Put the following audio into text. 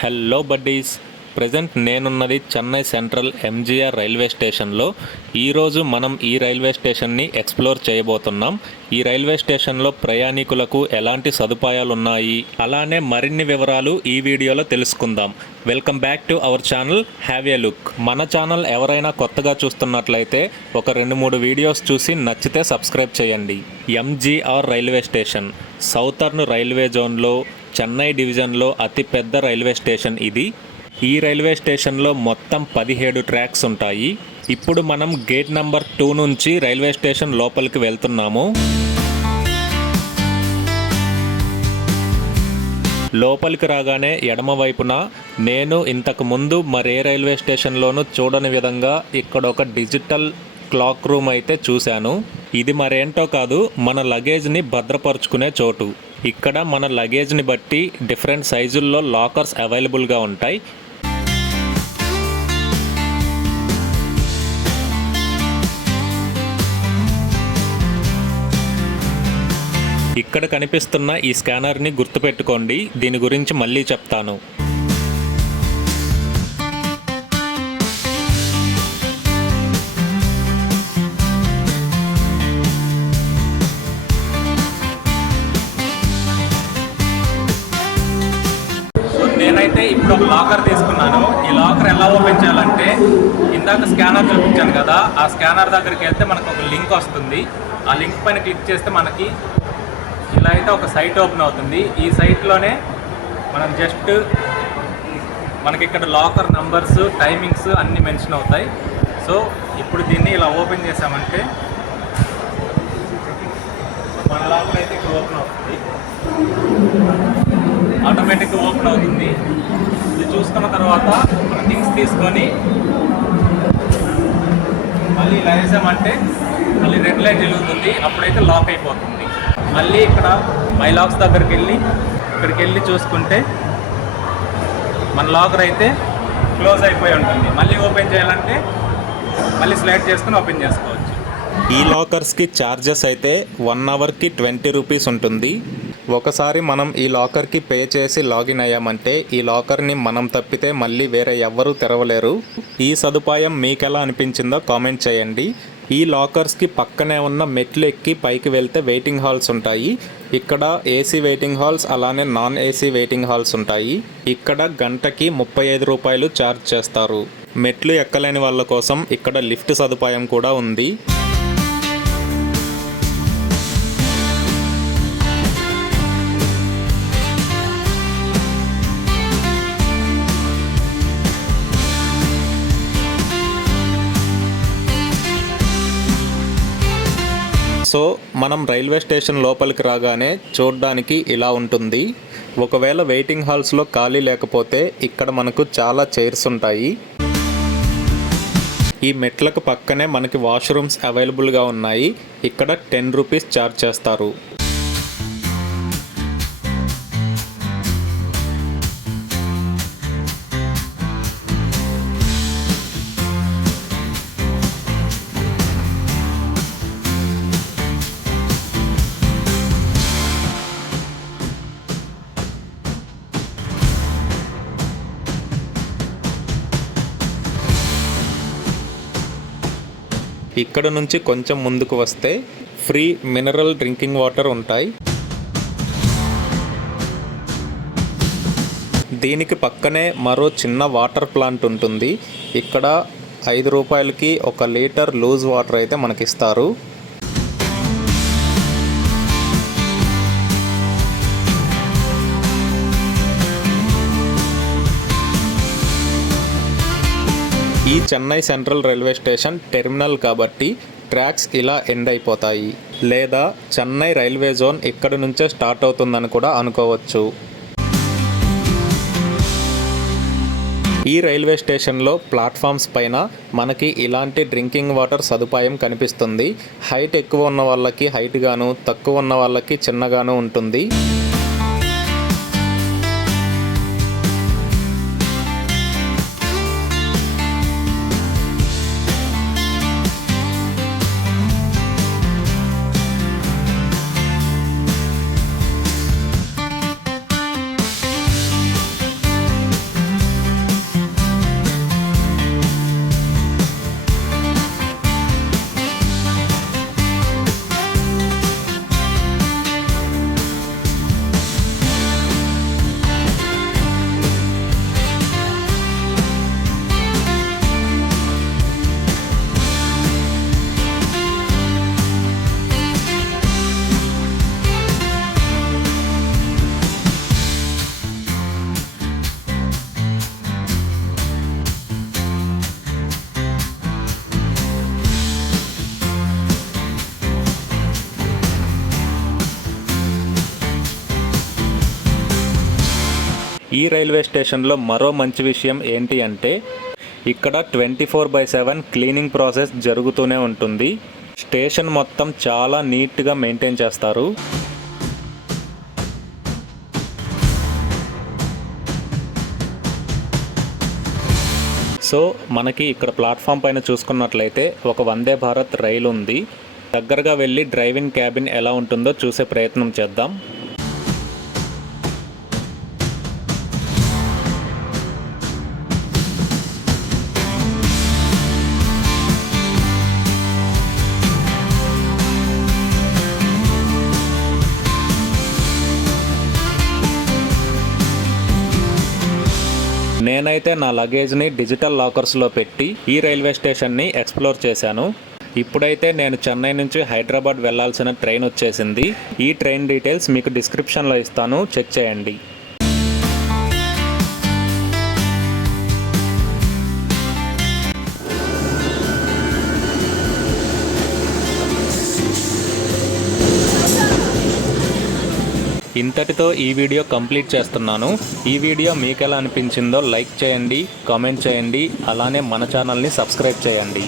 Hello buddies. Present నేనున్నది Chennai central MGR railway స్టేషన్లో. ఈరోజు మనం ఈ రైల్వే స్టేషన్ని ఎక్స్ప్లోర్ చేయబోతున్నాం. ఈ రైల్వే స్టేషన్లో ప్రయాణికులకు ఎలాంటి సదుపాయాలు ఉన్నాయి, అలానే మరిన్ని వివరాలు ఈ వీడియోలో తెలుసుకుందాం. Welcome back to our channel, have a look. మన ఛానల్ ఎవరైనా కొత్తగా చూస్తున్నట్లయితే ఒక 2-3 వీడియోస్ చూసి నచ్చితే సబ్స్క్రైబ్ చేయండి. MGR railway station southern railway జోన్లో చెన్నై డివిజన్లో అతిపెద్ద రైల్వే స్టేషన్ ఇది. ఈ రైల్వే స్టేషన్లో మొత్తం 17 ట్రాక్స్ ఉంటాయి. ఇప్పుడు మనం గేట్ నెంబర్ 2 నుంచి రైల్వే స్టేషన్ లోపలికి వెళ్తున్నాము. లోపలికి రాగానే ఎడమ వైపున నేను ఇంతకు ముందు మరే రైల్వే స్టేషన్లోనూ చూడని విధంగా ఇక్కడ ఒక డిజిటల్ క్లాక్ రూమ్ అయితే చూశాను. ఇది మరేంటో కాదు, మన లగేజ్ని భద్రపరుచుకునే చోటు. ఇక్కడ మన లగేజ్ని బట్టి డిఫరెంట్ సైజుల్లో లాకర్స్ అవైలబుల్గా ఉంటాయి. ఇక్కడ కనిపిస్తున్న ఈ స్కానర్ని గుర్తుపెట్టుకోండి, దీని గురించి మళ్ళీ చెప్తాను. నేనైతే ఇప్పుడు ఒక లాకర్ తీసుకున్నాను. ఈ లాకర్ ఎలా ఓపెన్ చేయాలంటే, ఇందాక స్కానర్ చూపించాను కదా, ఆ స్కానర్ దగ్గరికి వెళ్తే మనకు ఒక లింక్ వస్తుంది. ఆ లింక్ పైన క్లిక్ చేస్తే మనకి ఇలా అయితే ఒక సైట్ ఓపెన్ అవుతుంది. ఈ సైట్లోనే మనం జస్ట్ మనకి ఇక్కడ లాకర్ నంబర్స్, టైమింగ్స్ అన్నీ మెన్షన్ అవుతాయి. సో ఇప్పుడు దీన్ని ఇలా ఓపెన్ చేసామంటే మన లాకర్ అయితే ఇక్కడ ఓపెన్ అవుతుంది, ఆటోమేటిక్గా ఓపెన్ అవుతుంది. ఇది చూసుకున్న తర్వాత మన థింగ్స్ తీసుకొని మళ్ళీ ఇలా వేసామంటే మళ్ళీ రెడ్ లైట్ వెలుగుతుంది, అప్పుడైతే లాక్ అయిపోతుంది. మళ్ళీ ఇక్కడ మై లాక్స్ ఇక్కడికి వెళ్ళి చూసుకుంటే మన లాకర్ అయితే క్లోజ్ అయిపోయి ఉంటుంది. మళ్ళీ ఓపెన్ చేయాలంటే మళ్ళీ స్లైడ్ చేసుకుని ఓపెన్ చేసుకోవచ్చు. ఈ లాకర్స్కి ఛార్జెస్ అయితే 1 అవర్కి 20 రూపీస్ ఉంటుంది. ఒకసారి మనం ఈ లాకర్కి పే చేసి లాగిన్ అయ్యామంటే ఈ లాకర్ని మనం తప్పితే మళ్ళీ వేరే ఎవ్వరూ తెరవలేరు. ఈ సదుపాయం మీకెలా అనిపించిందో కామెంట్ చేయండి. ఈ లాకర్స్కి పక్కనే ఉన్న మెట్లు ఎక్కి పైకి వెళ్తే వెయిటింగ్ హాల్స్ ఉంటాయి. ఇక్కడ ఏసీ వెయిటింగ్ హాల్స్, అలానే నాన్ ఏసీ వెయిటింగ్ హాల్స్ ఉంటాయి. ఇక్కడ గంటకి 35 రూపాయలు ఛార్జ్ చేస్తారు. మెట్లు ఎక్కలేని వాళ్ళ కోసం ఇక్కడ లిఫ్ట్ సదుపాయం కూడా ఉంది. సో మనం రైల్వే స్టేషన్ లోపలికి రాగానే చూడడానికి ఇలా ఉంటుంది. ఒకవేళ వెయిటింగ్ హాల్స్లో ఖాళీ లేకపోతే ఇక్కడ మనకు చాలా చైర్స్ ఉంటాయి. ఈ మెట్లకు పక్కనే మనకి వాష్రూమ్స్ అవైలబుల్గా ఉన్నాయి. ఇక్కడ 10 రూపీస్ ఛార్జ్ చేస్తారు. ఇక్కడ నుంచి కొంచెం ముందుకు వస్తే ఫ్రీ మినరల్ డ్రింకింగ్ వాటర్ ఉంటాయి. దీనికి పక్కనే మరో చిన్న వాటర్ ప్లాంట్ ఉంటుంది. ఇక్కడ 5 రూపాయలకి 1 లీటర్ లూజ్ వాటర్ అయితే మనకిస్తారు. ఈ Chennai central railway station terminal కాబట్టి ట్రాక్స్ ఇలా ఎండ్ అయిపోతాయి. లేదా చెన్నై రైల్వే జోన్ ఇక్కడ నుంచే స్టార్ట్ అవుతుందని కూడా అనుకోవచ్చు. ఈ రైల్వే స్టేషన్లో ప్లాట్ఫామ్స్ పైన మనకి ఇలాంటి డ్రింకింగ్ వాటర్ సదుపాయం కనిపిస్తుంది. హైట్ ఎక్కువ ఉన్న వాళ్ళకి హైట్ గాను, తక్కువ ఉన్న వాళ్ళకి చిన్నగాను ఉంటుంది. ఈ రైల్వే స్టేషన్లో మరో మంచి విషయం ఏంటి అంటే ఇక్కడ 24/7 క్లీనింగ్ ప్రాసెస్ జరుగుతూనే ఉంటుంది. స్టేషన్ మొత్తం చాలా నీట్గా మెయింటైన్ చేస్తారు. సో మనకి ఇక్కడ ప్లాట్ఫామ్ పైన చూసుకున్నట్లయితే ఒక వందే భారత్ రైలు ఉంది. దగ్గరగా వెళ్ళి డ్రైవింగ్ క్యాబిన్ ఎలా ఉంటుందో చూసే ప్రయత్నం చేద్దాం. నేనైతే నా లగేజ్ని డిజిటల్ లాకర్స్లో పెట్టి ఈ రైల్వే స్టేషన్ని ఎక్స్ప్లోర్ చేశాను. ఇప్పుడైతే నేను చెన్నై నుంచి హైదరాబాద్ వెళ్ళాల్సిన ట్రైన్ వచ్చేసింది. ఈ ట్రైన్ డీటెయిల్స్ మీకు డిస్క్రిప్షన్లో ఇస్తాను, చెక్ చేయండి. ఇంతటితో ఈ వీడియో కంప్లీట్ చేస్తున్నాను. ఈ వీడియో మీకు ఎలా అనిపించిందో లైక్ చేయండి, కామెంట్ చేయండి, అలానే మన ఛానల్ని సబ్స్క్రైబ్ చేయండి.